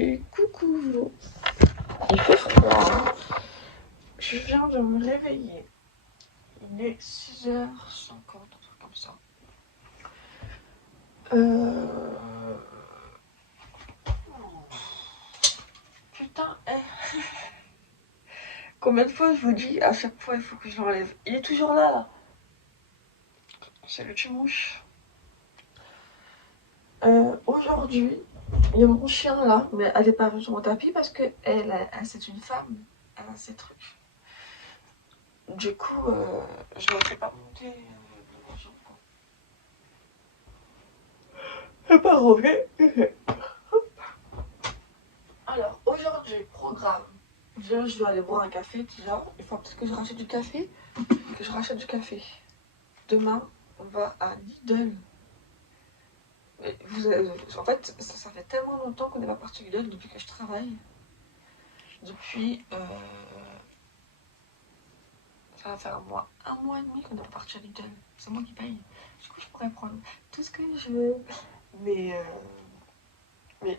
Et coucou, il fait froid, je viens de me réveiller, il est 6h50, un truc comme ça. Putain, combien de fois je vous dis, à chaque fois il faut que je l'enlève. Il est toujours là. C'est le tue-mouche. Aujourd'hui, il y a mon chien là, mais elle est pas sur mon tapis parce que elle c'est une femme, elle a ses trucs. Du coup, je ne la fais pas monter devant son coin. C'est pas vrai. Alors, aujourd'hui, programme. Déjà, je dois aller boire un café déjà. Il faut peut-être que je rachète du café. Demain, on va à Lidl. Mais en fait, ça fait tellement longtemps qu'on n'est pas parti à Lidl depuis que je travaille. Depuis. Ça va faire un mois et demi qu'on n'est pas parti à Lidl. C'est moi qui paye. Du coup, je pourrais prendre tout ce que je veux. Mais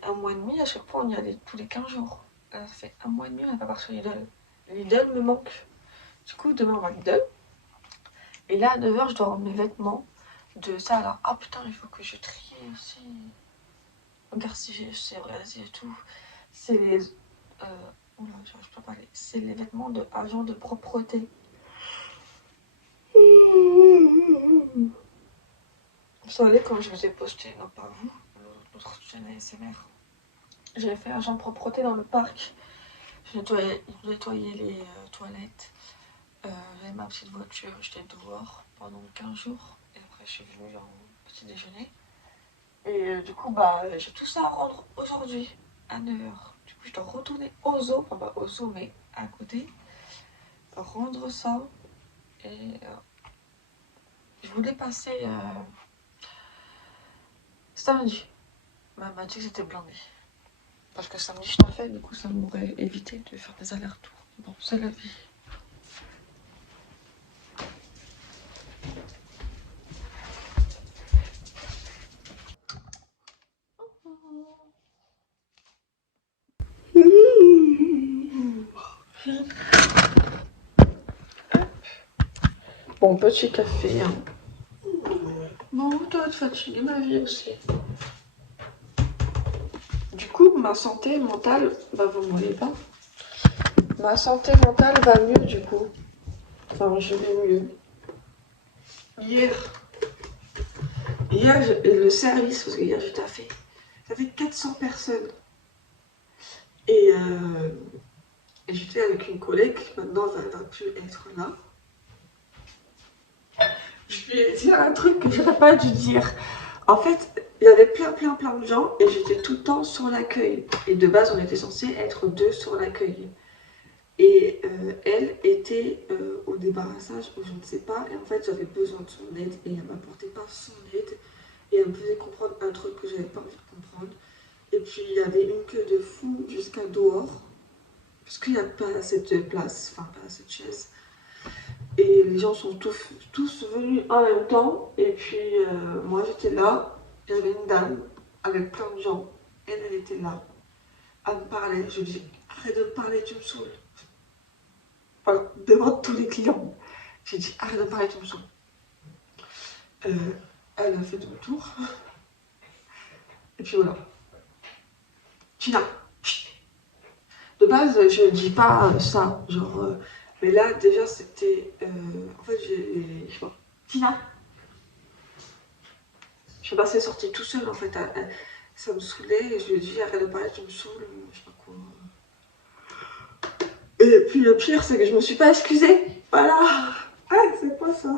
un mois et demi, à chaque fois, on y allait tous les 15 jours. Là, ça fait un mois et demi, on n'est pas parti à Lidl. Lidl me manque. Du coup, demain, on va à Lidl. Et là, à 9h, je dois rendre mes vêtements de ça là. Ah putain, il faut que je trie aussi. Regarde si j'ai réalisé et tout. C'est les. Oula, j'arrive pas à parler. C'est les vêtements de agent de propreté. Vous savez, comme je vous ai posté, non pas vous, l'autre chaîne ASMR. J'avais fait agent de propreté dans le parc. Je nettoyais les toilettes. J'avais ma petite voiture, j'étais dehors pendant 15 jours. Et après, je suis venue en petit déjeuner. Et du coup, j'ai tout ça à rendre aujourd'hui, à 9h. Du coup, je dois retourner au zoo, enfin pas au zoo, mais à côté, rendre ça. Et je voulais passer samedi. Elle m'a dit que c'était blindé. Parce que samedi, je t'en fais, du coup, ça m'aurait évité de faire des allers-retours. Bon, c'est la vie. Bon, petit café. Hein. Bon, tu dois être fatiguée, ma vie aussi. Du coup, ma santé mentale, vous ne voyez pas. Ma santé mentale va mieux, du coup. Enfin, je vais mieux. Hier, le service, parce que hier j'ai taffé, ça fait 400 personnes. Et j'étais avec une collègue, maintenant elle va plus être là. Je lui ai dit un truc que j'aurais pas dû dire. En fait, il y avait plein de gens et j'étais tout le temps sur l'accueil. Et de base, on était censé être 2 sur l'accueil. Et elle était au débarrassage, ou je ne sais pas. Et en fait, j'avais besoin de son aide et elle ne m'apportait pas son aide. Et elle me faisait comprendre un truc que j'avais pas envie de comprendre. Et puis, il y avait une queue de fou jusqu'à dehors. Parce qu'il n'y a pas assez de place, enfin, pas assez de chaises. Et les gens sont tous venus en même temps. Et puis, moi, j'étais là. Il y avait une dame avec plein de gens. Elle était là. Elle me parlait. Je lui dis, arrête de me parler, tu me saoules. Enfin, devant tous les clients. J'ai dit, arrête de me parler, tu me saoules. Elle a fait demi-tour. Et puis voilà. Tina. De base, je ne dis pas ça. Genre, mais là, déjà, c'était. En fait, je sais pas. Tina. Je sais pas, c'est sorti tout seul en fait. Ça me saoulait et je lui ai dit arrête de parler, tu me saoules, je sais pas quoi. Et puis le pire, c'est que je me suis pas excusée. Voilà. Ah, c'est quoi ça?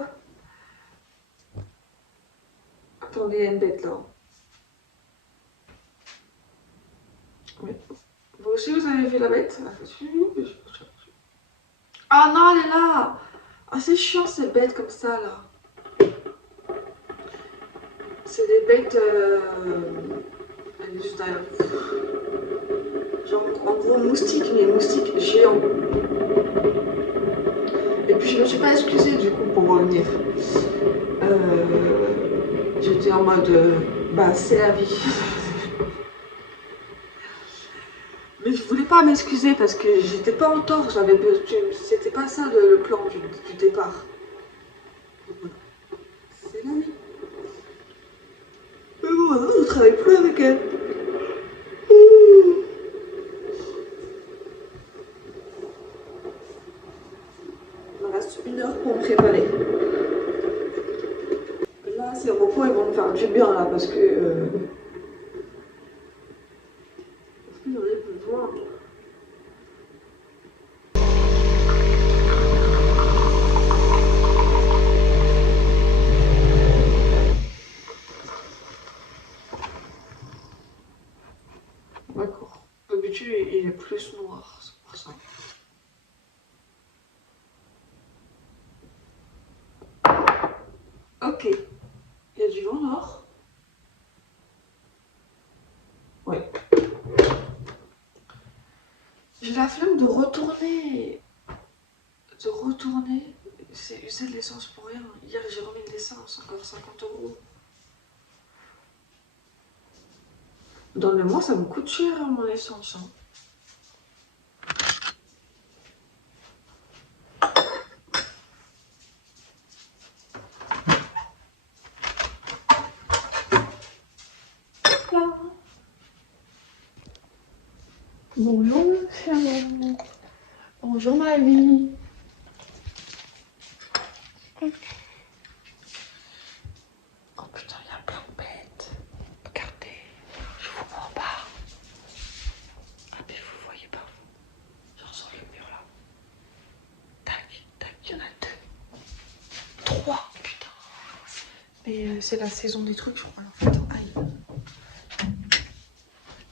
Attendez, il y a une bête là. Mais vous aussi, vous avez vu la bête? Ah non, elle est là. Ah, c'est chiant ces bêtes comme ça là. C'est des bêtes. Elle est juste derrière. Genre, en gros, moustiques, mais moustiques géants. Et puis, je me suis pas excusée du coup pour revenir. J'étais en mode. C'est la vie. Mais je voulais pas m'excuser parce que j'étais pas en tort, c'était pas ça le plan du départ. C'est la vie. Mais bon, maintenant je travaille plus avec elle. Il me reste 1 heure pour me préparer. Là, ces repos ils vont me faire du bien là parce que j'en ai besoin. D'accord. D'habitude, il est plus noir, c'est pour ça. Ok. Il y a du vent nord. Ouais. J'ai la flemme de retourner. C'est user de l'essence pour rien. Hier, j'ai remis de l'essence, encore 50 €. Dans le mois, ça me coûte cher, hein, mon essence. Hein. Là. Bonjour, monsieur. Bonjour, ma vie. Oh putain, il y a plein de bêtes. Regardez, je vous vois en bas. Ah, mais vous voyez pas. Genre sur le mur là. Tac, tac, il y en a 2. 3, putain. Mais c'est la saison des trucs, je crois. En fait, aïe.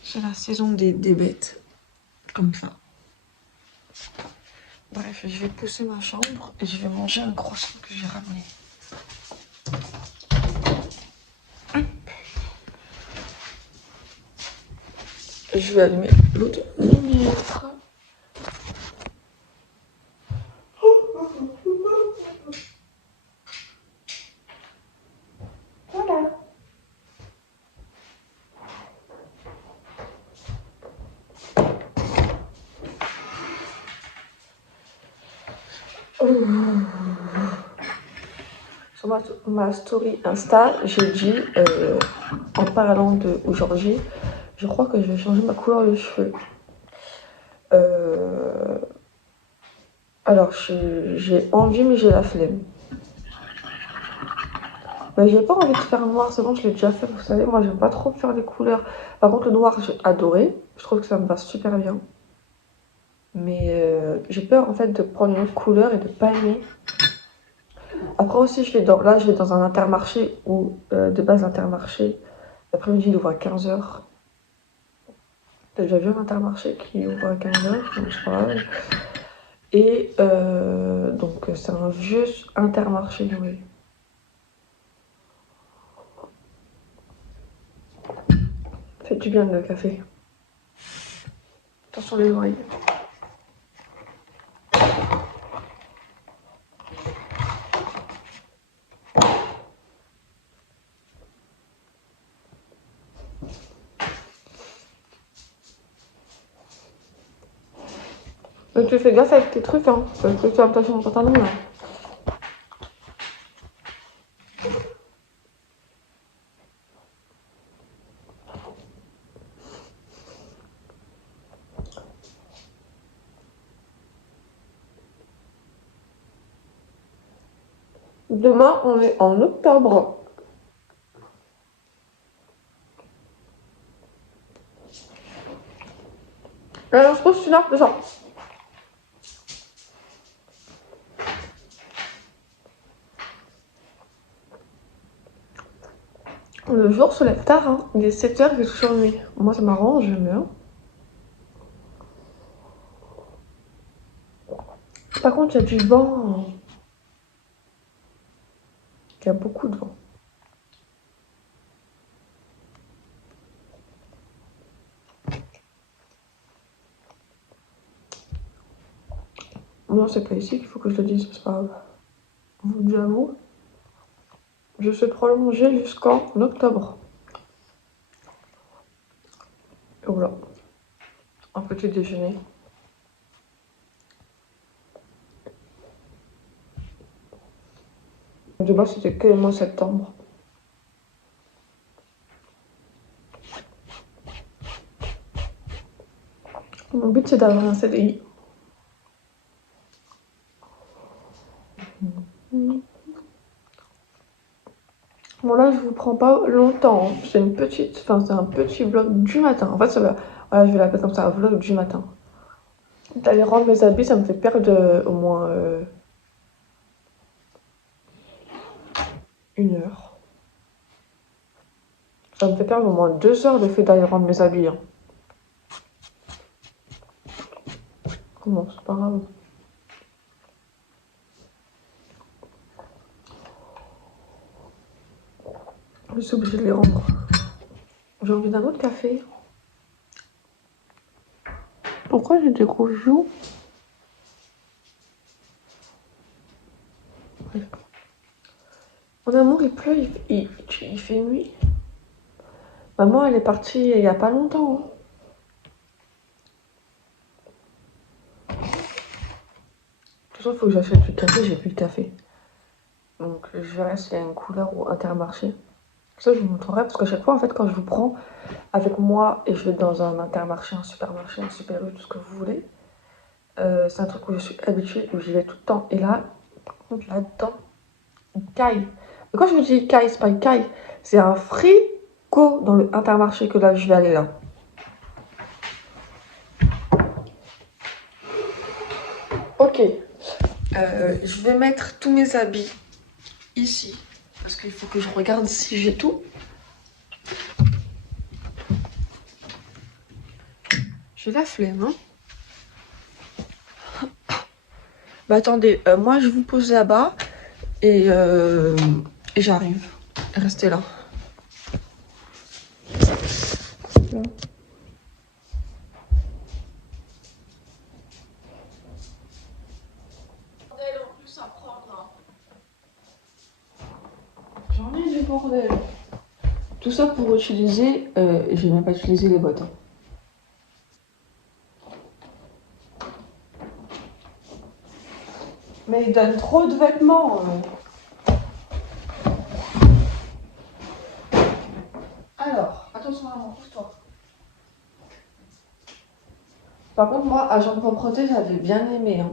C'est la saison des bêtes. Comme ça. Bref, je vais pousser ma chambre et je vais manger un croissant que j'ai ramené. Je vais allumer l'autre lumière. Voilà. Sur ma story Insta, j'ai dit, en parlant d'aujourd'hui, je crois que je vais changer ma couleur de cheveux. Alors, j'ai envie, mais j'ai la flemme. Mais j'ai pas envie de faire noir, c'est bon, je l'ai déjà fait. Vous savez, moi, j'aime pas trop faire les couleurs. Par contre, le noir, j'ai adoré. Je trouve que ça me va super bien. Mais j'ai peur, en fait, de prendre une autre couleur et de pas aimer. Après aussi, je vais dans un Intermarché où, de base, l'Intermarché, l'après-midi, il ouvre à 15h. T'as déjà vu un Intermarché qui ouvre à 15h, donc c'est pas grave. Et donc, c'est un vieux Intermarché, oui. Fait du bien le café. Attention les oreilles. Donc tu fais gaffe avec tes trucs, hein, parce que tu vas me tâcher mon pantalon là. Demain, on est en octobre. Alors, je trouve celui-là, déjà. Le jour se lève tard, hein. Il est 7h, il est toujours nuit. Moi, ça m'arrange, j'aime bien. Par contre, il y a du vent. Il y a beaucoup de vent. Non, c'est pas ici qu'il faut que je le dise, c'est pas grave. Vous dites à vous, je suis prolongée jusqu'en octobre. Et voilà. un petit déjeuner. De base, c'était que le mois de septembre. Mon but, c'est d'avoir un CDI. Bon, là, je vous prends pas longtemps. C'est une petite, enfin, c'est un petit vlog du matin. En fait, ça va, voilà, je vais l'appeler comme ça, un vlog du matin. D'aller rendre mes habits, ça me fait perdre au moins 1 heure. Ça me fait perdre au moins 2 heures de fait d'aller rendre mes habits. Hein. Bon, c'est pas grave. Je suis obligée de les rendre. J'ai envie d'un autre café. Pourquoi j'ai des gros joues? Mon amour, il pleut, il fait nuit. Maman, elle est partie il y a pas longtemps. Hein. De toute façon, il faut que j'achète du café, j'ai plus de café. Donc, je verrai s'il y a une couleur ou Intermarché. Ça, je vous montrerai parce qu'à chaque fois, en fait, quand je vous prends avec moi et je vais dans un Intermarché, un supermarché, un Super U, tout ce que vous voulez, c'est un truc où je suis habituée, où j'y vais tout le temps. Et là, par contre, là-dedans, il caille. Mais quand je vous dis il caille, c'est pas il caille, c'est un frigo dans le Intermarché que là, je vais aller là. Ok. Je vais mettre tous mes habits ici. Parce qu'il faut que je regarde si j'ai tout. J'ai la flemme, hein. Bah attendez, moi je vous pose là-bas et j'arrive. Restez là. J'en ai du bordel. Tout ça pour utiliser, j'ai même pas utilisé les bottes. Hein. Mais ils donnent trop de vêtements. Alors, attention maman, pousse-toi. Par contre, moi, agent de propreté, j'avais bien aimé. Hein.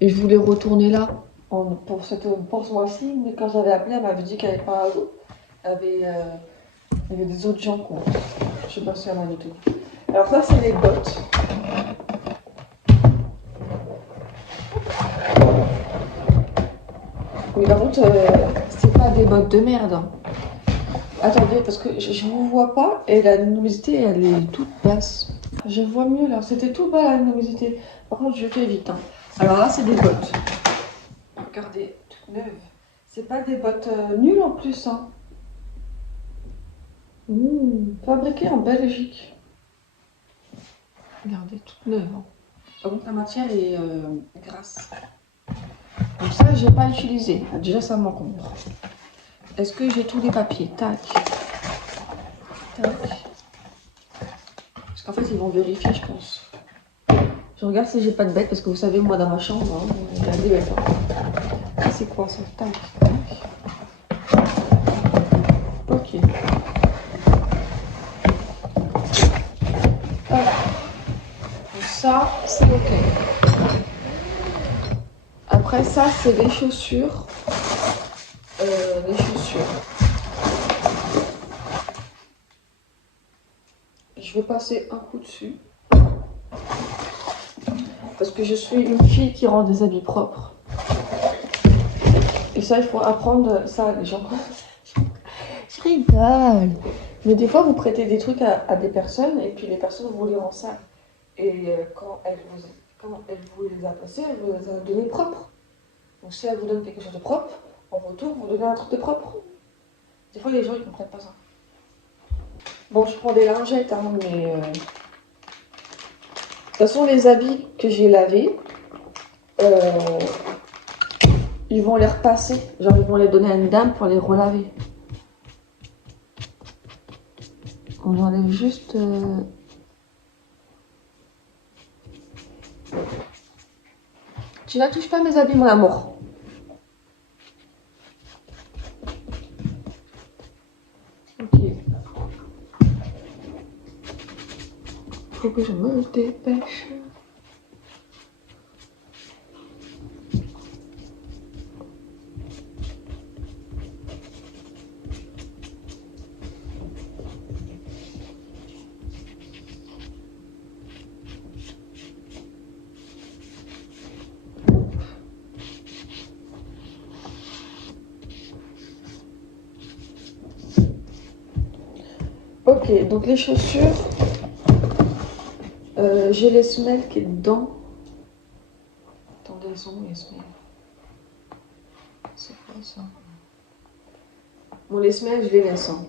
Et je voulais retourner là pour ce mois-ci, mais quand j'avais appelé, elle m'avait dit qu'elle n'avait pas. Il y avait des autres gens, quoi. Je sais pas si elle m'a noté. Alors, ça, c'est les bottes. Mais par contre, c'est pas des bottes de merde. Hein. Attendez, parce que je vous vois pas et la luminosité, elle est toute basse. Je vois mieux là, c'était tout bas la luminosité. Par contre, je fais vite. Hein. Alors là, c'est des bottes. Regardez, toutes neuves. C'est pas des bottes nulles en plus. Hein. Fabriquées en Belgique. Regardez, toutes neuves. Hein. Par contre, la matière est grasse. Donc ça, je n'ai pas utilisé. Déjà, ça m'encombre. Est-ce que j'ai tous les papiers? Tac. Tac. Parce qu'en fait, ils vont vérifier, je pense. Je regarde si j'ai pas de bêtes, parce que vous savez, moi, dans ma chambre, hein, il y a des bêtes. Hein. C'est quoi ça? Tac, tac. Ok. Voilà. Donc ça, c'est ok. Après ça, c'est les chaussures. Je vais passer un coup dessus. Parce que je suis une fille qui rend des habits propres. Et ça, il faut apprendre ça, les gens. Je rigole. Mais des fois, vous prêtez des trucs à des personnes et puis les personnes vous les rendent ça. Et quand elle vous les a passés, elle vous les a donnés propres. Donc si elle vous donne quelque chose de propre, en retour, vous donnez un truc de propre. Des fois, les gens, ils comprennent pas ça. Bon, je prends des lingettes, hein, mais... De toute façon, les habits que j'ai lavés, ils vont les repasser. Genre, ils vont les donner à une dame pour les relaver. On enlève juste Tu ne touches pas à mes habits, mon amour. Ok. Faut que je me dépêche. Ok, donc les chaussures, j'ai les semelles qui est dedans. Attendez, elles sont où les semelles? C'est quoi ça? Bon, les semelles, je les laisse. Hein.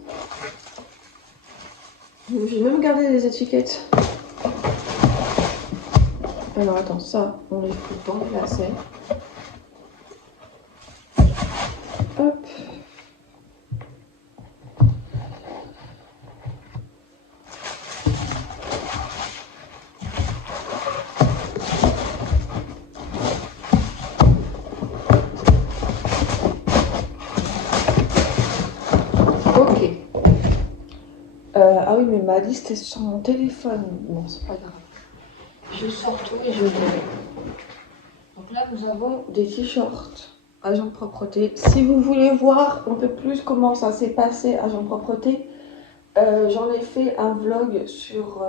J'ai même gardé les étiquettes. Alors attends, ça, on les fout dans le lacet. Hop. Ok. Ah oui, mais ma liste est sur mon téléphone. Bon, c'est pas grave. Je sors tout et je vais. Donc là, nous avons des t-shirts agent de propreté. Si vous voulez voir un peu plus comment ça s'est passé agent de propreté, j'en ai fait un vlog sur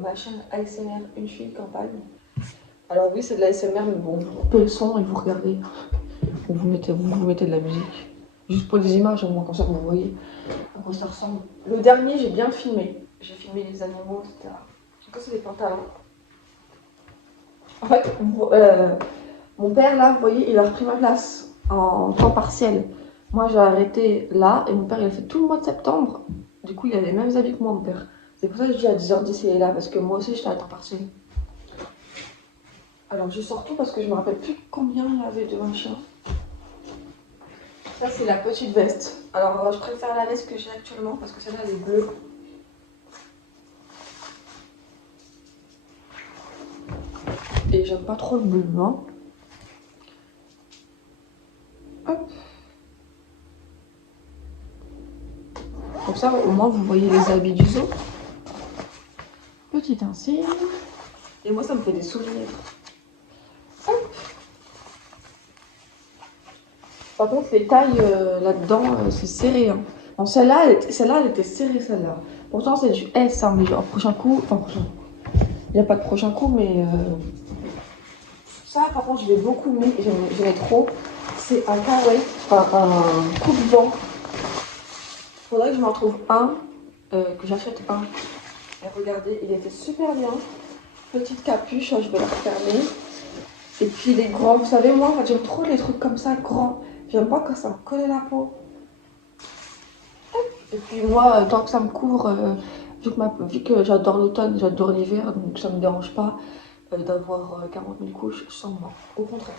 ma chaîne ASMR Une fille campagne. Alors oui, c'est de l'ASMR, mais bon, vous coupez le son et vous regardez. Vous mettez de la musique. Juste pour des images, au moins comme ça vous voyez à quoi ça ressemble. Le dernier, j'ai bien filmé. J'ai filmé les animaux, etc. J'ai cassé les pantalons. En fait, mon père, là, vous voyez, il a repris ma place en temps partiel. Moi, j'ai arrêté là, et mon père, il a fait tout le mois de septembre. Du coup, il a les mêmes habits que moi, mon père. C'est pour ça que je dis à 10h10, il est là, parce que moi aussi, j'étais à temps partiel. Alors, je sors tout parce que je me rappelle plus combien il y avait de machins. Ça, c'est la petite veste. Alors, je préfère la veste que j'ai actuellement, parce que celle-là, elle est bleue. Et j'aime pas trop le bleu, hein. Hop. Comme ça, au moins, vous voyez les habits du zoo. Petit insigne. Et moi, ça me fait des souvenirs. Hop. Par contre, les tailles là-dedans, c'est serré. Hein. Bon, celle-là, elle était serrée, celle-là. Pourtant, c'est du S, hein, mais genre, prochain coup... Enfin, prochain... Il n'y a pas de prochain coup, mais... Ça, par contre, je l'ai beaucoup mis. J'aimais trop. C'est un kawaii, enfin, un coupe-vent. Faudrait que je m'en trouve un, que j'achète un. Et regardez, il était super bien. Petite capuche, hein, je vais la refermer. Et puis les grands, vous savez, moi, j'aime trop les trucs comme ça, grands. J'aime pas quand ça me colle la peau. Et puis moi, tant que ça me couvre, vu que j'adore l'automne, j'adore l'hiver, donc ça me dérange pas d'avoir 40 000 couches sans moi. Au contraire.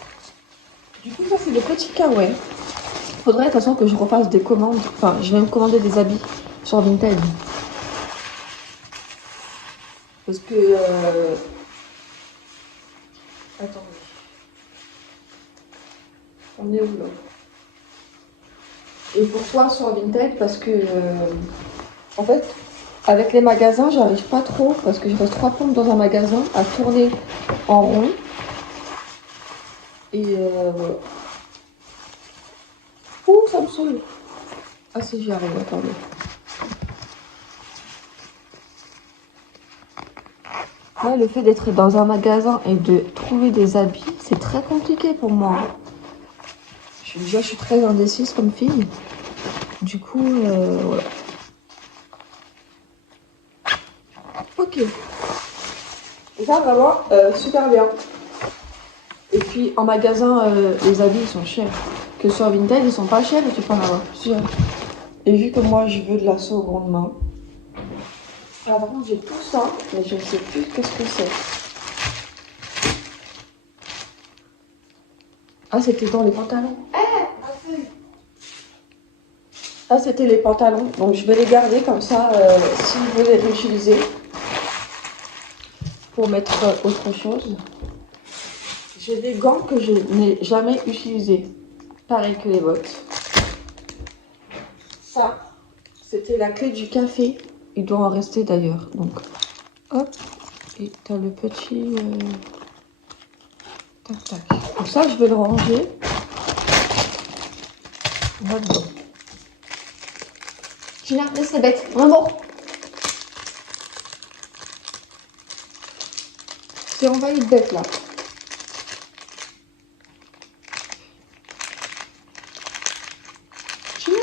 Du coup, ça, c'est le petit kawaii. Faudrait de toute façon que je refasse des commandes. Enfin, je vais me commander des habits sur Vinted. Parce que... Attendez. On est où là? Et pourquoi sur Vinted? Parce que... en fait, avec les magasins, j'arrive pas trop. Parce que je reste 3 plombes dans un magasin à tourner en rond. Et voilà. Ouh, ça me saoule. Ah si, j'y arrive, attendez. Là, le fait d'être dans un magasin et de trouver des habits, c'est très compliqué pour moi. Je suis très indécise comme fille. Du coup, voilà. Ok. Et ça, vraiment, super bien. Et puis, en magasin, les habits, ils sont chers. Que sur Vinted, ils sont pas chers et tu peux en avoir plusieurs. Et vu que moi, je veux de la seconde main. Alors, par contre, j'ai tout ça, mais je ne sais plus qu'est-ce que c'est. Ah, c'était dans les pantalons. Ah, c'était les pantalons. Donc, je vais les garder comme ça, si je veux les réutiliser. Pour mettre autre chose. J'ai des gants que je n'ai jamais utilisés. Pareil que les bottes. Ça, c'était la clé du café. Il doit en rester d'ailleurs. Donc, hop. Et t'as le petit... Tac, tac. Donc ça, je vais le ranger là-dedans. Gina, laisse les bêtes. Vraiment. C'est envahi de bêtes là. Gina.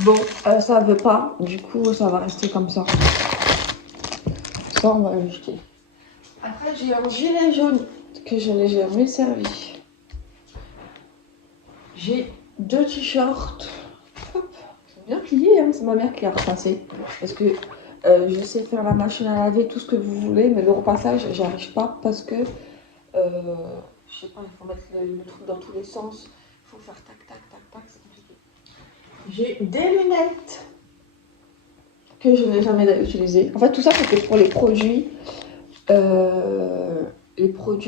Bon, ça veut pas. Du coup, ça va rester comme ça. Ça, on va le jeter. Après, j'ai un gilet jaune que je n'ai jamais servi. J'ai 2 t-shirts. C'est bien plié, hein. C'est ma mère qui a repassé. Parce que je sais faire la machine à laver, tout ce que vous voulez, mais le repassage, j'y arrive pas parce que je sais pas, il faut mettre le truc dans tous les sens. Il faut faire tac, tac, tac, tac, c'est compliqué. J'ai des lunettes que je n'ai jamais utilisées. En fait, tout ça, c'était pour les produits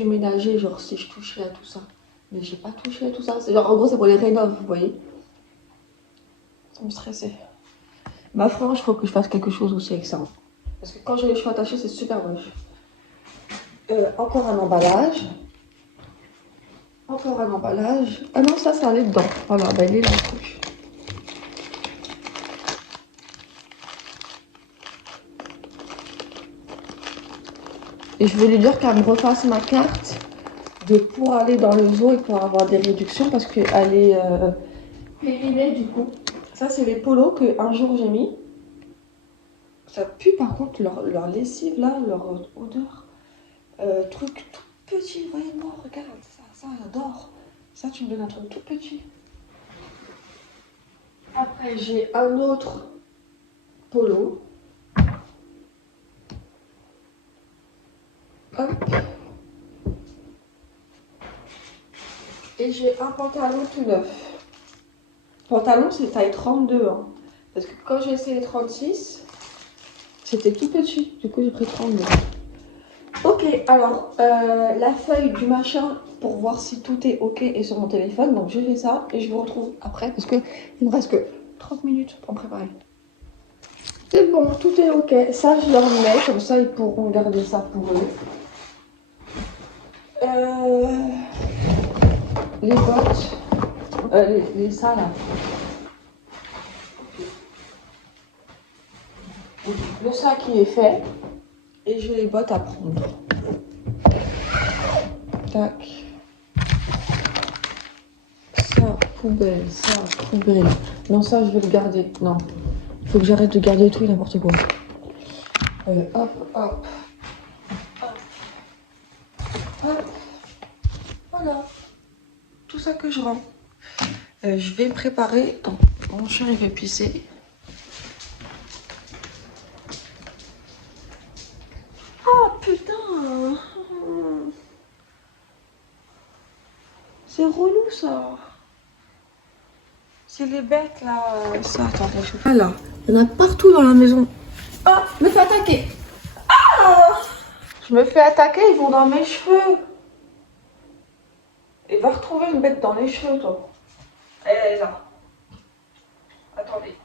ménagers, genre si je touchais à tout ça. Mais j'ai pas touché à tout ça. C'est genre, en gros, c'est pour les rénoves, vous voyez. Ça me stressait. Ma frange, il faut que je fasse quelque chose aussi avec ça. Parce que quand j'ai les cheveux attachés, c'est super moche. Encore un emballage. Encore un emballage. Ah non, ça allait dedans. Voilà, bah il est là, le truc. Et je vais lui dire qu'elle me refasse ma carte pour aller dans le zoo et pour avoir des réductions parce qu'elle est périmée du coup. Ça, c'est les polos qu'un jour j'ai mis. Ça pue par contre leur lessive là, leur odeur. Truc tout petit, voyez-moi, regarde ça, j'adore. Ça, tu me donnes un truc tout petit. Après, j'ai un autre polo. Hop. Et j'ai un pantalon tout neuf. Pantalon, c'est taille 32. Hein. Parce que quand j'ai essayé les 36, c'était tout petit. Du coup, j'ai pris 32. Ok, alors, la feuille du machin pour voir si tout est ok est sur mon téléphone. Donc, j'ai fait ça et je vous retrouve après parce qu'il me reste que 30 minutes pour me préparer. C'est bon, tout est ok. Ça, je leur mets, comme ça, ils pourront garder ça pour eux. Les bottes, les ça là. Le sac qui est fait et j'ai les bottes à prendre. Tac. Ça, poubelle, ça, poubelle. Non, ça, je vais le garder. Non. Il faut que j'arrête de garder tout et n'importe quoi. Hop, hop. Hop. Hop. Voilà. Tout ça que je rends. Je vais me préparer. Attends, mon chien, il va pisser. Oh, putain. C'est relou, ça. C'est les bêtes, là. Ça, attendez, je fais là. Il y en a partout dans la maison. Oh, je me fais attaquer. Ah, je me fais attaquer, ils vont dans mes cheveux. Il va retrouver une bête dans les cheveux, toi. Elle est là. Attendez.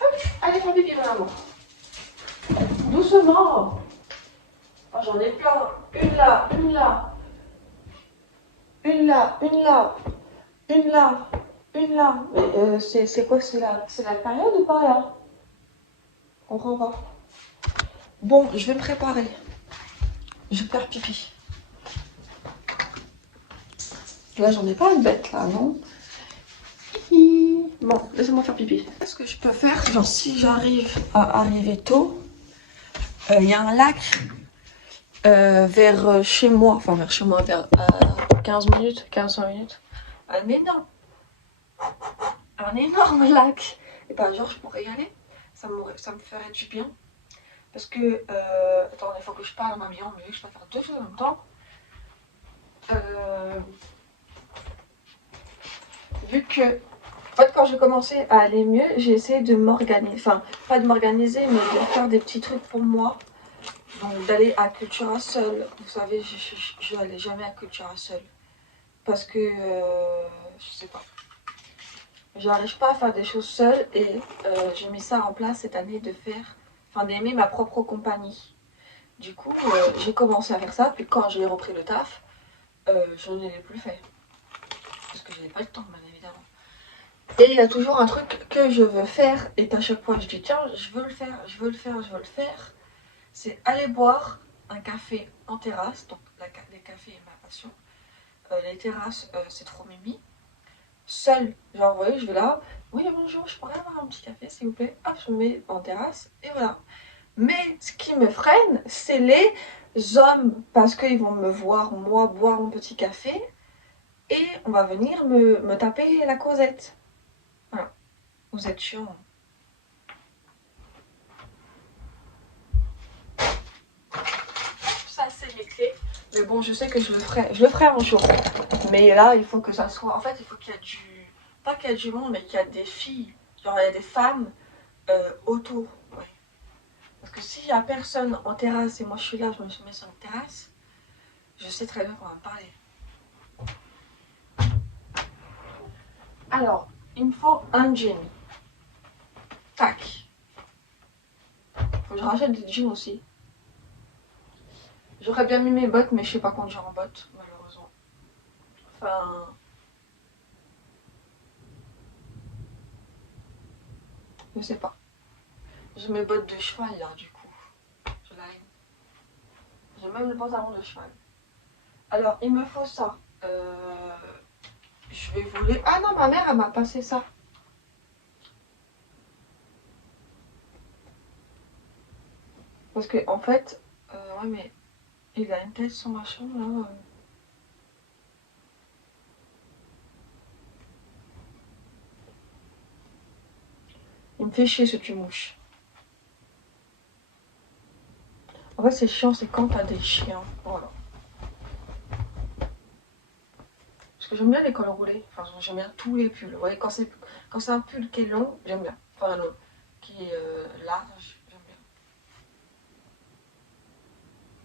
Hop, allez, faire pipi, mon amour. Doucement. Oh, j'en ai plein. Une là, une là. Une là, une là. Une là. Une là. Mais c'est quoi, c'est la période ou pas, là? On renvoie. Bon, je vais me préparer. Je vais faire pipi. Là, j'en ai pas une bête, là, non? Bon, laissez-moi faire pipi. Ce que je peux faire, genre si j'arrive à arriver tôt, il y a un lac vers chez moi, enfin vers chez moi, vers 15 minutes, 15-20 minutes. Un énorme lac. Et bah genre je pourrais y aller, ça me ferait du bien. Parce que, attendez, il faut que je parle en m'habillant, mais je peux faire deux choses en même temps. vu que, en fait, quand j'ai commencé à aller mieux, j'ai essayé de m'organiser, enfin, pas de m'organiser, mais de faire des petits trucs pour moi. Donc, d'aller à Cultura seule. Vous savez, je n'allais jamais à Cultura seule. Parce que, je sais pas. J'arrive pas à faire des choses seule et j'ai mis ça en place cette année de faire, enfin, d'aimer ma propre compagnie. Du coup, j'ai commencé à faire ça, puis quand j'ai repris le taf, je ne l'ai plus fait. Parce que je n'avais pas le temps, bien évidemment. Et il y a toujours un truc que je veux faire et qu'à chaque fois je dis tiens, je veux le faire, je veux le faire, je veux le faire. C'est aller boire un café en terrasse. Donc les cafés est ma passion. Les terrasses, c'est trop mimi. Seule, genre vous voyez, je vais là. Oui, bonjour, je pourrais avoir un petit café s'il vous plaît. Hop, je me mets en terrasse et voilà. Mais ce qui me freine, c'est les hommes. Parce qu'ils vont me voir, moi, boire mon petit café. Et on va venir me taper la causette. Voilà. Vous êtes chiant. Ça, c'est mes clés. Mais bon, je sais que je le ferai un jour. Mais là, il faut que ça soit... En fait, il faut qu'il y ait du... Pas qu'il y ait du monde, mais qu'il y ait des filles. Genre, il y a des femmes autour. Ouais. Parce que s'il n'y a personne en terrasse et moi je suis là, je me mets sur une terrasse, je sais très bien qu'on va me parler. Alors, il me faut un jean. Tac. Faut que je rachète des jeans aussi. J'aurais bien mis mes bottes, mais je sais pas conduire en bottes, malheureusement. Enfin... Je sais pas. J'ai mes bottes de cheval là, du coup. Je l'aime. J'ai même le pantalon de cheval. Alors, il me faut ça. Je vais vous les... Ah non, ma mère, elle m'a passé ça. Parce que, en fait... ouais, mais... Il a une tête, son machin, là... Il me fait chier ce tue-mouche. En fait, c'est chiant, c'est quand t'as des chiens. Voilà. Parce que j'aime bien les cols roulés. Enfin, j'aime bien tous les pulls. Vous voyez, quand c'est un pull qui est long, j'aime bien. Enfin, non, qui est large, j'aime bien.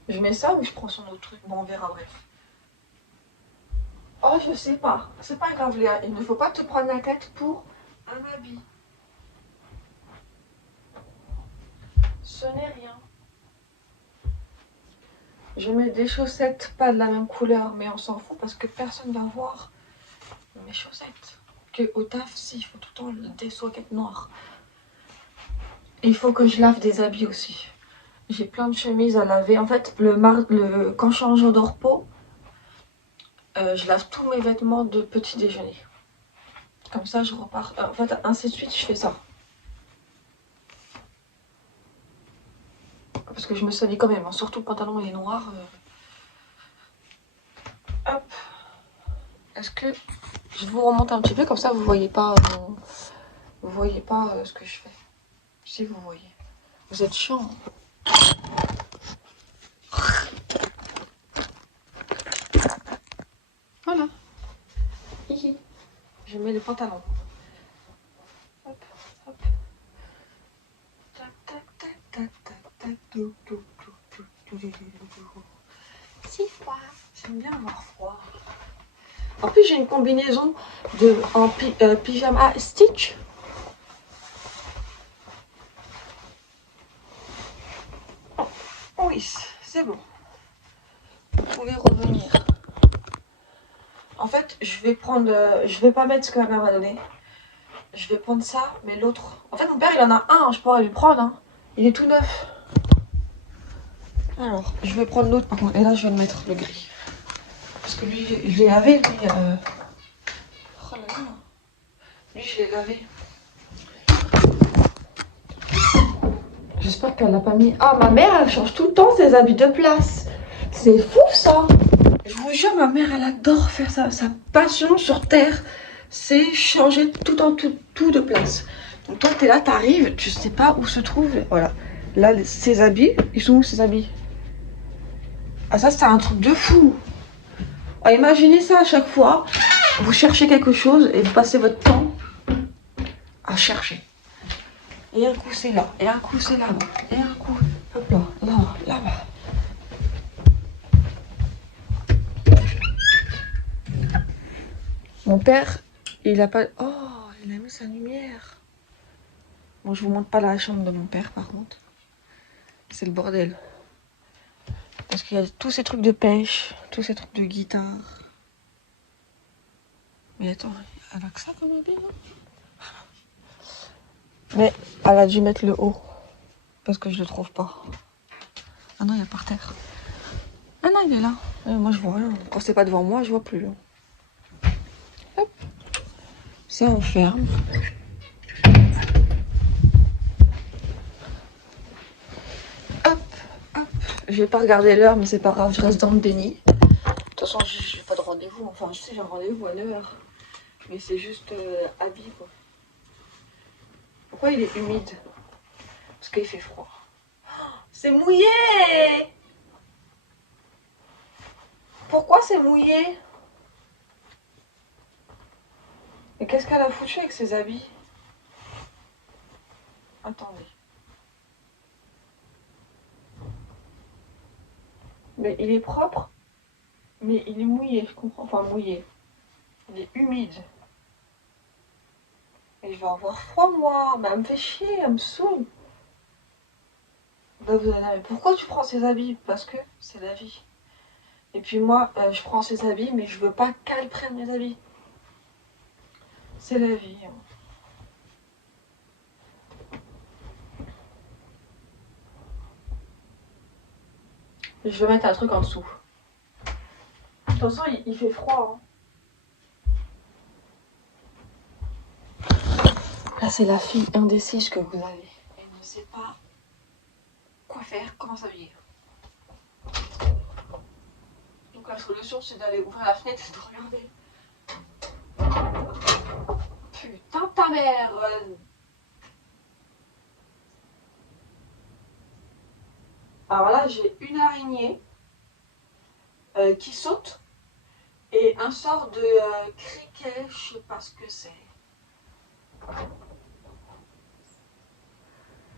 Je mets ça ou je prends son autre truc? Bon, on verra, bref. Oh, je sais pas. C'est pas grave, Léa. Il ne faut pas te prendre la tête pour un habit. Ce n'est rien. Je mets des chaussettes pas de la même couleur, mais on s'en fout parce que personne va voir mes chaussettes. Que au taf, si, il faut tout le temps des soquettes noires. Et il faut que je lave des habits aussi. J'ai plein de chemises à laver. En fait, quand je suis en jour de repos, je lave tous mes vêtements de petit déjeuner. Comme ça, je repars. En fait, ainsi de suite, je fais ça. Parce que je me salis quand même, hein. Surtout le pantalon il est noir. Hop. Est-ce que je vous remonte un petit peu comme ça vous voyez pas, ce que je fais. Si vous voyez. Vous êtes chiant. Voilà. Hihi. Je mets le pantalon. Hop, hop. Tac, tac, tac, tac, tac, tac. Si froid. J'aime bien avoir froid. En plus, j'ai une combinaison en pyjama Stitch. Oh, oui, c'est bon. Vous pouvez revenir. En fait, je vais pas mettre ce que ma mère m'a donné. Je vais prendre ça, mais l'autre... En fait, mon père, il en a un, je pourrais lui prendre. Hein. Il est tout neuf. Alors, je vais prendre l'autre, par contre. Et là, je vais le mettre, le gris. Parce que lui, je l'ai lavé, lui. Oh là là. Lui, je l'ai lavé. J'espère qu'elle l'a pas mis... Ah, ma mère, elle change tout le temps ses habits de place. C'est fou, ça. Je vous jure, ma mère, elle adore faire ça. Sa passion sur Terre, c'est changer tout de place. Donc toi, t'es là, t'arrives, tu sais pas où se trouve. Voilà. Là, ses habits, ils sont où, ses habits? Ah, ça, c'est un truc de fou. Ah, imaginez ça à chaque fois. vous cherchez quelque chose et vous passez votre temps à chercher. Et un coup c'est là, et un coup c'est là-bas, et un coup, hop là, là, là-bas. Mon père, il a pas... Oh, il a mis sa lumière. Bon, je vous montre pas la chambre de mon père, par contre. C'est le bordel. Parce qu'il y a tous ces trucs de pêche, tous ces trucs de guitare. Mais attends, elle a que ça comme habit, non? Mais elle a dû mettre le haut. Parce que je le trouve pas. Ah non, il est par terre. Ah non, il est là. Moi, je vois rien. Quand c'est pas devant moi, je vois plus. Hop. Ça, on ferme. Hop, hop. Je vais pas regarder l'heure, mais c'est pas grave, je reste dans le déni. De toute façon, j'ai pas de rendez-vous. Enfin, je sais, j'ai un rendez-vous à 9h. Mais c'est juste habit, quoi. Pourquoi il est humide? Parce qu'il fait froid. C'est mouillé! Pourquoi c'est mouillé? Et qu'est-ce qu'elle a foutu avec ses habits? Attendez. Mais il est propre, mais il est mouillé, je comprends. Enfin, mouillé. Il est humide. Et je vais avoir froid, moi. Mais elle me fait chier, elle me saoule. Bah, vous allez dire, mais pourquoi tu prends ces habits? Parce que c'est la vie. Et puis moi, je prends ces habits, mais je veux pas qu'elle prenne mes habits. C'est la vie. Je vais mettre un truc en dessous. De toute façon, il fait froid. Hein. Là, c'est la fille indécise que vous avez. Elle ne sait pas quoi faire, comment s'habiller. Donc la solution, c'est d'aller ouvrir la fenêtre et de regarder. Putain, ta mère! Alors là, j'ai une araignée qui saute et un sort de criquet, je sais pas ce que c'est.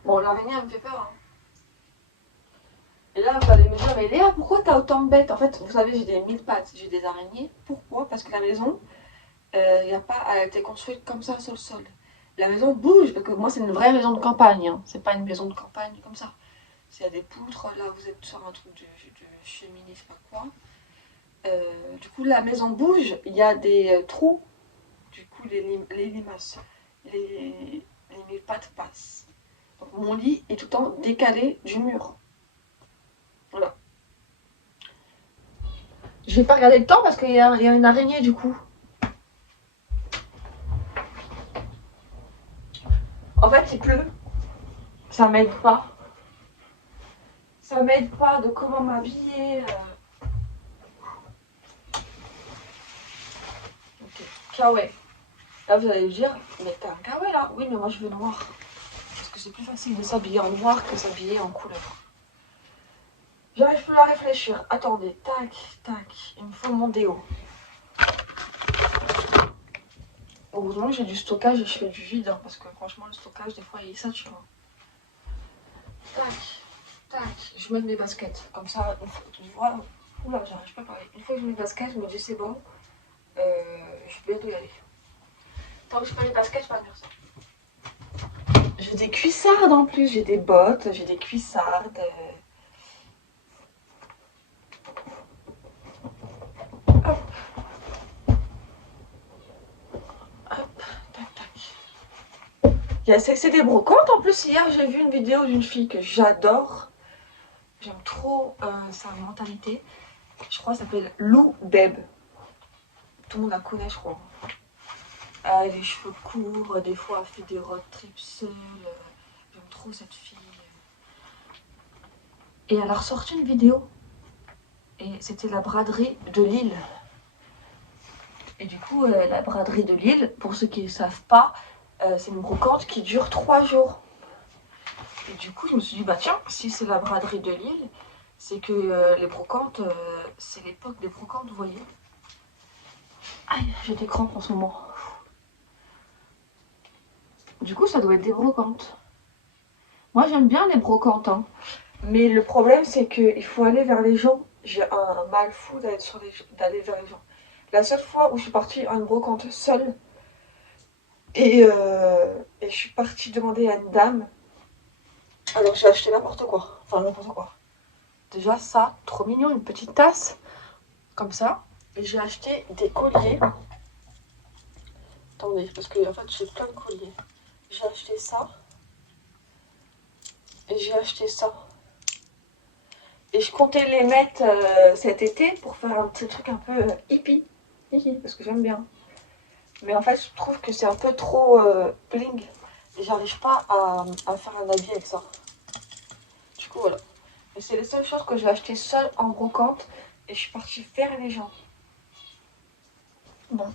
Bon, l'araignée, elle me fait peur. Hein. Et là, vous allez me dire, mais Léa, pourquoi t'as autant de bêtes? En fait, vous savez, j'ai des 1000 pattes, j'ai des araignées. Pourquoi? Parce que la maison, elle a été construite comme ça sur le sol. La maison bouge, parce que moi, c'est une vraie maison de campagne. Hein. C'est pas une maison de campagne comme ça. S'il y a des poutres, là, vous êtes sur un truc de cheminée, je sais pas quoi. Du coup, la maison bouge, il y a des trous. Du coup, les limaces, les 1000 pattes passent. Donc, mon lit est tout le temps décalé du mur. Voilà. Je vais pas regarder le temps parce qu'il y a une araignée du coup. En fait, il pleut. Ça m'aide pas. Ça m'aide pas de comment m'habiller. Ok, kawaii. Là, vous allez me dire, mais t'as un kawaii là? Oui, mais moi je veux noir. Parce que c'est plus facile de s'habiller en noir que s'habiller en couleur. J'arrive plus à réfléchir. Attendez, tac, tac. Il me faut mon déo. Heureusement que j'ai du stockage et je fais du vide. Hein, parce que franchement, le stockage, des fois, il est saturant. Tac, tac. Je mets mes baskets. Comme ça, tu vois. Oula, j'arrive pas à parler. Une fois que je mets mes baskets, je me dis c'est bon. Je vais bientôt y aller. Tant que je mets mes baskets, je vais pas dire ça. J'ai des cuissardes en plus. J'ai des bottes, j'ai des cuissardes. Hop. Hop, tac, tac. C'est des brocantes. En plus, hier, j'ai vu une vidéo d'une fille que j'adore. J'aime trop sa mentalité. Je crois qu'elle s'appelle Lou Deb. Tout le monde la connaît, je crois. Elle a les cheveux courts, des fois elle fait des road trips seule. J'aime trop cette fille. Et elle a ressorti une vidéo. Et c'était la braderie de Lille. Et du coup, la braderie de Lille, pour ceux qui ne savent pas, c'est une brocante qui dure 3 jours. Et du coup, je me suis dit, bah tiens, si c'est la braderie de Lille, c'est que les brocantes, c'est l'époque des brocantes, vous voyez. Aïe, j'ai des crampes en ce moment. Du coup, ça doit être des brocantes. Moi, j'aime bien les brocantes, hein. Mais le problème, c'est qu'il faut aller vers les gens. J'ai un mal fou d'aller vers les gens. La seule fois où je suis partie à une brocante seule, et je suis partie demander à une dame. Alors j'ai acheté n'importe quoi. Enfin, n'importe quoi. Déjà, ça, trop mignon, une petite tasse. Comme ça. Et j'ai acheté des colliers. Attendez, parce que en fait, j'ai plein de colliers. J'ai acheté ça. Et j'ai acheté ça. Et je comptais les mettre cet été pour faire un petit truc un peu hippie. Parce que j'aime bien. Mais en fait, je trouve que c'est un peu trop bling. Et j'arrive pas à faire un habit avec ça. Du coup, voilà. Et c'est les seules choses que j'ai achetées seule en brocante. Et je suis partie faire les gens. Bon,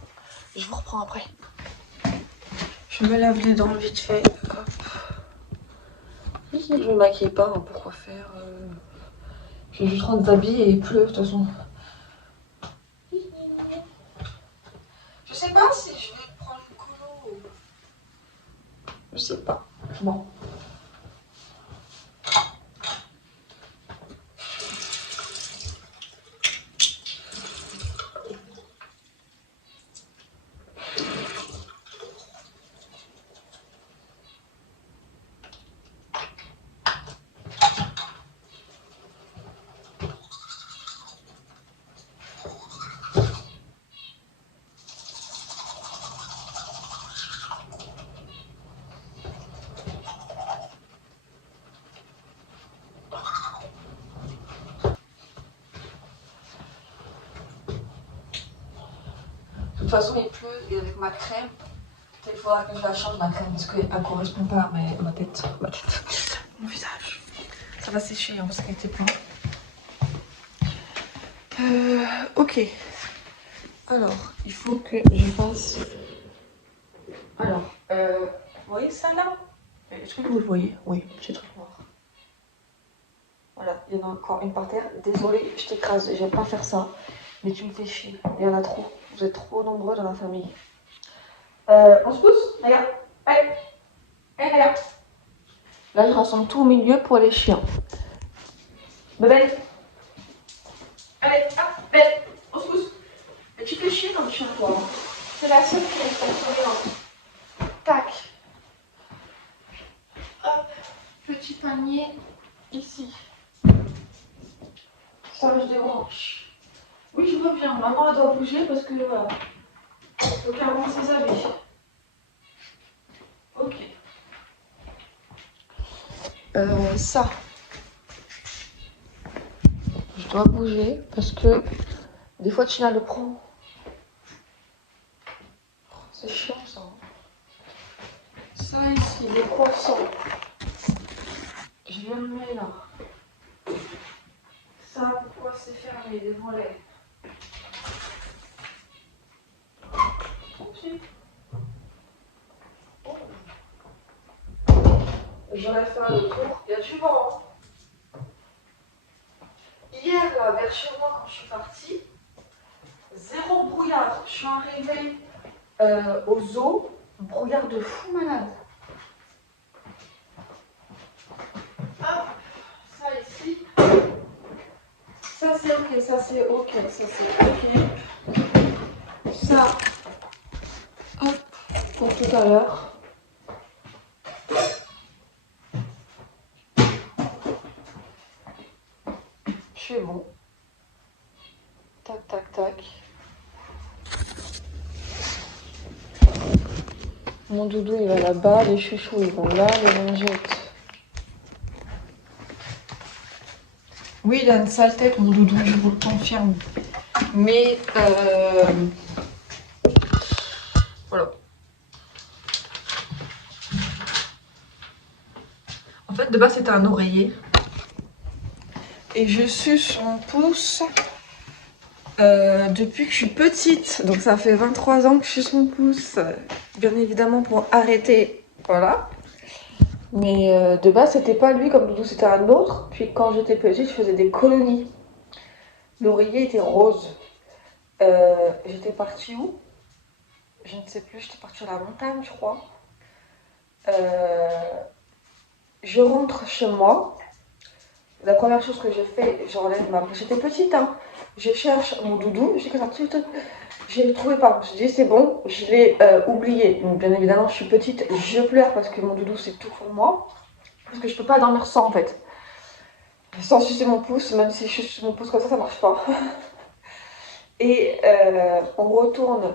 je vous reprends après. Je me lave les dents vite fait. Hop. Je me maquille pas, hein, pourquoi faire j'ai juste rentre d'habits et il pleut de toute façon. Je sais pas si je vais prendre le colo ou... Je sais pas. Bon. De toute façon, il pleut et avec ma crème, il faudra que je la change ma crème parce qu'elle ne correspond pas à ma tête. Mon visage. Ça va sécher hein, parce qu'elle était pleine. Ok. Alors, il faut que je fasse. Alors, vous voyez ça là? Est-ce que vous le voyez? Oui, petit truc noir. Voilà, il y en a encore une par terre. Désolée, je t'écrase, j'aime pas faire ça. Mais tu me fais chier. Il y en a trop. Vous êtes trop nombreux dans la famille. On se pousse? Regarde. Allez. Allez, regarde. Là, je rassemble tout au milieu pour les chiens. Bébé. Allez, hop, belle. On se pousse. Mais tu fais chier dans le chien, toi. C'est la seule qui reste souriante. Tac. Hop. Petit panier ici. Ça, je débranche. Oui, je reviens. Maman, elle doit bouger parce que voilà. Il faut qu'elle rentre ses habits. Ok. Ça. Je dois bouger parce que des fois, Tina le prend. C'est chiant ça. Ça ici, les croissants. Je viens le mettre là. Ça, pourquoi c'est fermé, les volets? J'aurais fait le tour. Il y a du vent. Hier, là, vers chez moi, quand je suis partie, zéro brouillard. Je suis arrivée au zoo, brouillard de fou malade. Hop, ça ici. Ça c'est ok, ça c'est ok, ça c'est ok. Ça, hop, pour tout à l'heure. C'est bon. Tac, tac, tac. Mon doudou il va là-bas, les chouchous ils vont là, les lingettes. Oui, il a une sale tête, mon doudou, je vous le confirme. Mais, voilà. En fait, de base, c'était un oreiller. Et je suce mon pouce depuis que je suis petite. Donc, ça fait 23 ans que je suce mon pouce. Bien évidemment, pour arrêter. Voilà. Mais de base, c'était pas lui comme doudou, c'était un autre. Puis quand j'étais petite, je faisais des colonies. L'oreiller était rose. J'étais partie où? je ne sais plus, j'étais partie à la montagne, je crois. Je rentre chez moi. La première chose que je fais, j'enlève ma... J'étais petite, hein. Je cherche mon doudou. Je ne le trouvais pas. Je dis c'est bon, je l'ai oublié. Donc bien évidemment, je suis petite, je pleure parce que mon doudou c'est tout pour moi. Parce que je peux pas dormir sans en fait. Sans sucer mon pouce, même si je suce mon pouce comme ça marche pas. Et on retourne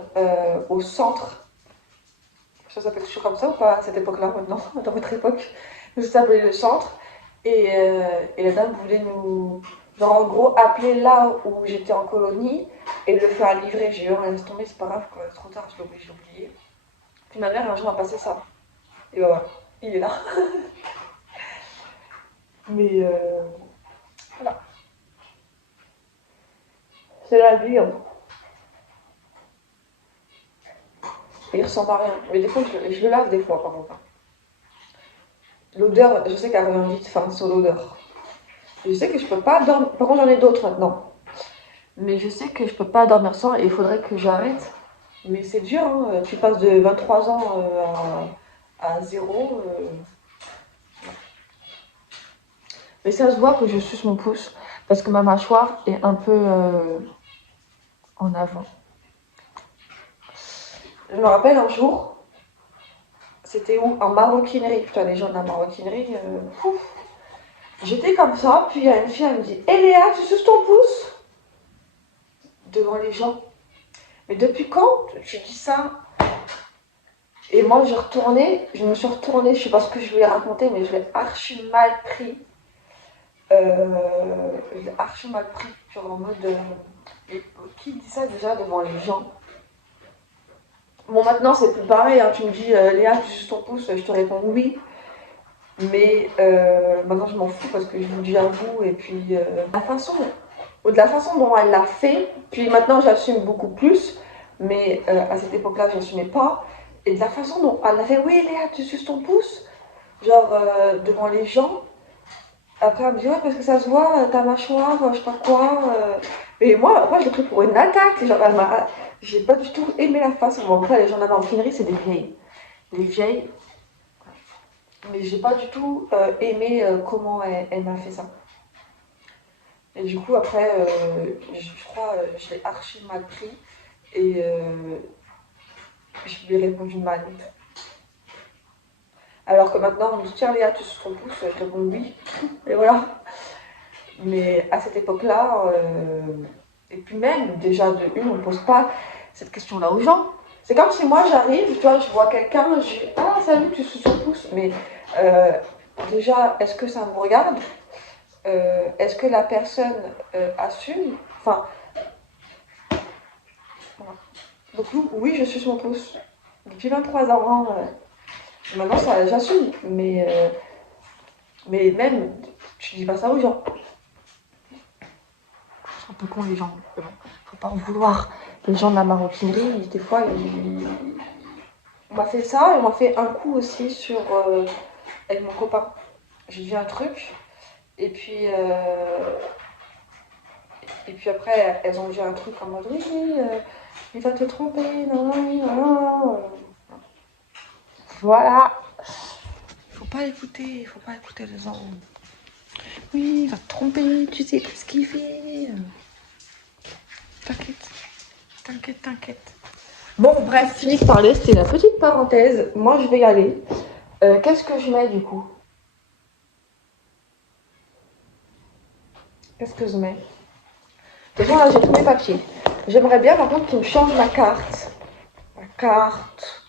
au centre. Ça s'appelle toujours comme ça ou pas à cette époque-là maintenant, dans votre époque? Ça s'appelait le centre. Et la dame voulait nous, genre en gros, appeler là où j'étais en colonie et le faire livrer. J'ai eu un laisse tomber, c'est pas grave, quoi, trop tard, je l'ai oublié. Puis ma mère un jour m'a passé ça. Et bah voilà, il est là. Mais voilà. C'est la vie, hein. Et il ressemble à rien. Mais des fois, je le lave des fois, par contre. L'odeur, je sais qu'elle revient vite, enfin, sur l'odeur. Je sais que je peux pas dormir. Par contre, j'en ai d'autres maintenant. Mais je sais que je peux pas dormir sans et il faudrait que j'arrête. Mais c'est dur, hein. Tu passes de 23 ans à 0. Mais ça se voit que je suce mon pouce parce que ma mâchoire est un peu en avant. Je me rappelle un jour, c'était où? En maroquinerie. Putain, les gens de la maroquinerie, j'étais comme ça, puis il y a une fille, elle me dit: Hé Léa, tu suces ton pouce? Devant les gens. Mais depuis quand tu dis ça? Et moi, je me suis retournée, je sais pas ce que je lui ai raconté, mais je l'ai archi mal pris. Genre en mode. Qui dit ça déjà devant les gens? Bon, maintenant, c'est plus pareil, hein. Tu me dis, Léa, tu suces ton pouce, je te réponds oui. Mais maintenant, je m'en fous parce que je vous dis à vous, et puis de la façon dont elle l'a fait, puis maintenant, j'assume beaucoup plus, mais à cette époque-là, je n'assumais pas. Et de la façon dont elle l'a fait: oui, Léa, tu suces ton pouce, genre devant les gens. Après, elle me dit: ouais, parce que ça se voit, ta mâchoire, je sais pas quoi. Et moi, je l'ai pris pour une attaque. Genre, j'ai pas du tout aimé la façon. Bon, après, les gens de la maroquinerie, c'est des vieilles. Les vieilles. Mais j'ai pas du tout aimé comment elle m'a fait ça. Et du coup, après, je crois, je l'ai archi mal pris. Et je lui ai répondu mal. Alors que maintenant, on me dit: tiens Léa, tu suces ton pouce, je réponds oui. Et voilà. Mais à cette époque-là, et puis même, déjà de une, on ne pose pas cette question-là aux gens. C'est comme si moi j'arrive, tu vois, je vois quelqu'un, je dis: ah, salut, tu suces ton pouce. Mais déjà, est-ce que ça me regarde? Est-ce que la personne assume? Enfin, voilà. Donc oui, je suce mon pouce. Depuis 23 ans, maintenant ça, j'assume. Mais même, tu dis pas ça aux gens. C'est un peu con les gens. Bon, faut pas en vouloir. Les gens de la maroquinerie, des fois, on m'a fait ça et on m'a fait un coup aussi sur avec mon copain. J'ai dit un truc et puis après elles ont dit un truc en mode: oui, il va te tromper, non, non. Voilà. Faut pas écouter les gens. Oui, il va te tromper, tu sais pas ce qu'il fait. T'inquiète. Bon, bref, fini de parler, c'était la petite parenthèse. Moi, je vais y aller. Qu'est-ce que je mets du coup? Qu'est-ce que je mets? De toute façon, là, j'ai tous mes papiers. J'aimerais bien, par contre, qu'ils me changent ma carte. Ma carte.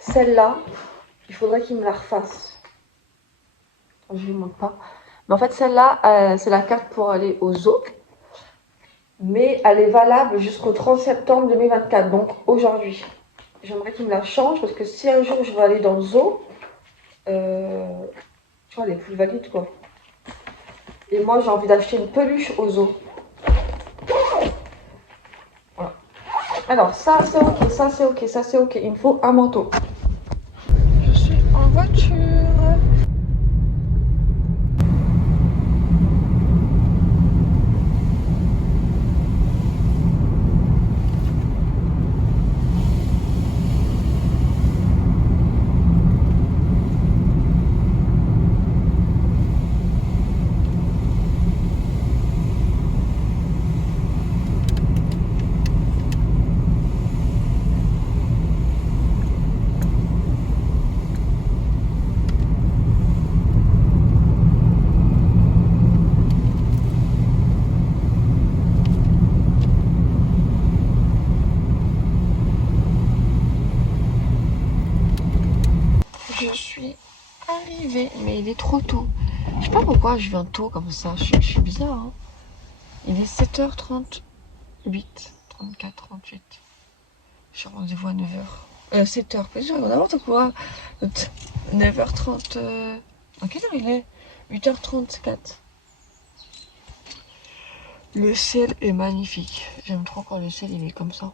Celle-là, il faudrait qu'ils me la refassent. Je ne vous montre pas. Mais en fait, celle-là, c'est la carte pour aller au zoo. Mais elle est valable jusqu'au 30 septembre 2024, donc aujourd'hui. J'aimerais qu'ils me la changent parce que si un jour je veux aller dans le zoo, tu vois, elle est plus valide, quoi. Et moi, j'ai envie d'acheter une peluche au zoo. Voilà. Alors, ça c'est ok, ça c'est ok, ça c'est ok. Il me faut un manteau. Je suis en voiture. est trop tôt. Je sais pas pourquoi je viens tôt comme ça. Je suis bizarre. Hein. Il est 7h38. 34, 38. J'ai rendez-vous à 9h. 7h. J'ai n'importe quoi. 9h30. À quelle heure il est? 8h34. Le ciel est magnifique. J'aime trop quand le ciel il est comme ça.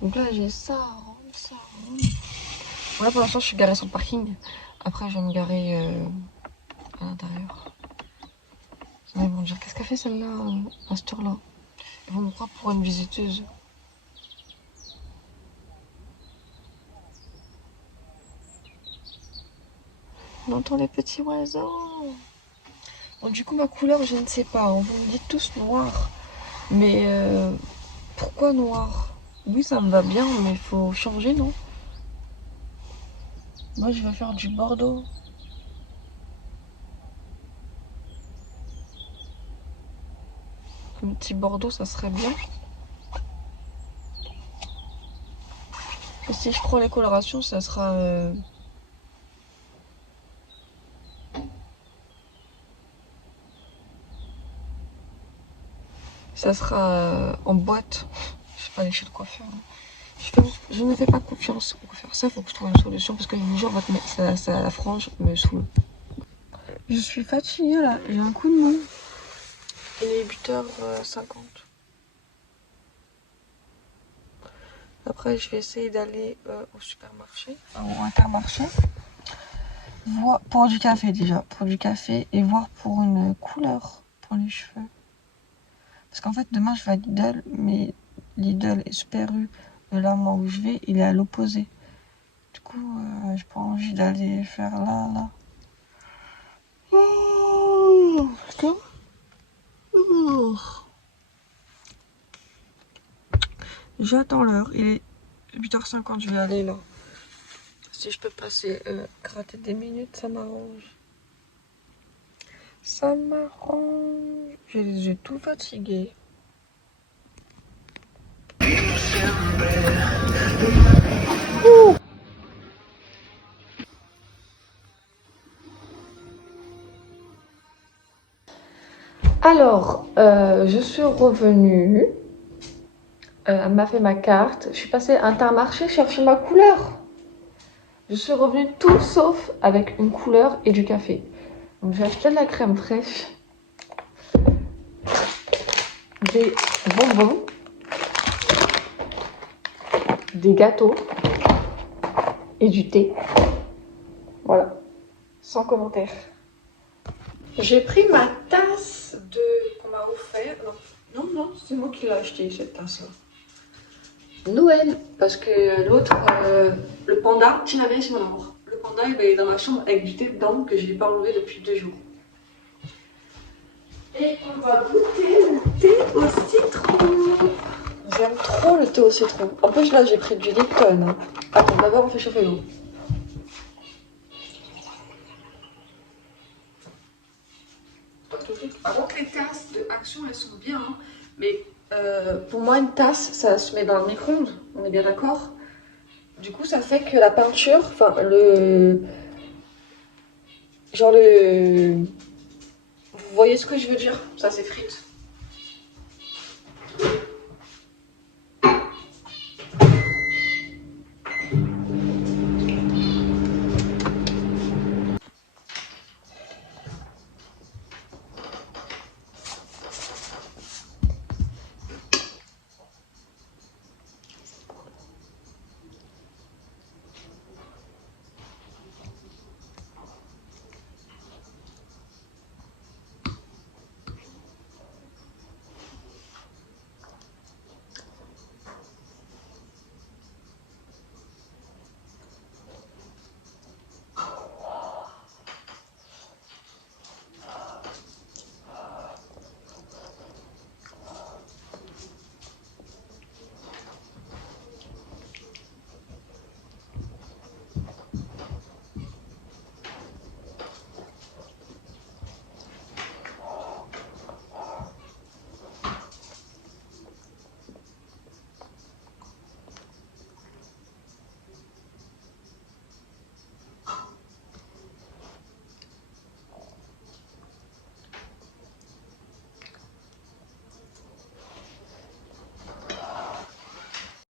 Donc là j'ai ça. Voilà, pour l'instant je suis garée sur le parking. Après je vais me garer à l'intérieur. Sinon ils vont me dire qu'est-ce qu'a fait celle-là à cette heure-là. Ils vont me croire pour une visiteuse. On entend les petits oiseaux. Bon, du coup ma couleur je ne sais pas. Hein. Vous me dites tous noir. Mais pourquoi noir? Oui ça me va bien mais il faut changer non? Moi je vais faire du bordeaux. Un petit bordeaux ça serait bien. Et si je prends les colorations ça sera... Ça sera en boîte. Je sais pas aller chez le coiffeur. Je ne fais pas confiance au coiffeur. Ça, faut que je trouve une solution parce que je vous jure, la frange me saoule. Je suis fatiguée là. J'ai un coup de mou. Il est 8h50. Après, je vais essayer d'aller au supermarché, au Intermarché. Voir pour du café déjà. Pour du café et voir pour une couleur pour les cheveux. Parce qu'en fait, demain, je vais à Lidl, mais Lidl et Super U, de là, moi où je vais, il est à l'opposé. Du coup, j'ai pas envie d'aller faire là. Oh, putain. Oh. J'attends l'heure, il est 8h50, je vais aller là. Si je peux passer gratter des minutes, ça m'arrange. Ça m'arrange. J'ai les yeux tout fatigués. Alors, je suis revenue. Elle m'a fait ma carte. Je suis passée à Intermarché chercher ma couleur. Je suis revenue tout sauf avec une couleur et du café. Donc j'ai acheté de la crème fraîche, des bonbons, des gâteaux et du thé. Voilà, sans commentaire. J'ai pris ma tasse qu'on m'a offert. Non, c'est moi qui l'ai acheté cette tasse-là. Noël, parce que l'autre, le panda, tu l'avais chez mon amour. Le panda, il est dans ma chambre avec du thé dedans que je n'ai pas enlevé depuis 2 jours. Et on va goûter le thé au citron. J'aime trop le thé au citron. En plus, là, j'ai pris du Lipton. Attends, d'abord, on fait chauffer l'eau. Par contre, les tasses de Action, elles sont bien. Hein. Mais pour moi, une tasse, ça se met dans le micro-ondes. On est bien d'accord? Du coup, ça fait que la peinture, enfin, Vous voyez ce que je veux dire? Ça s'effrite.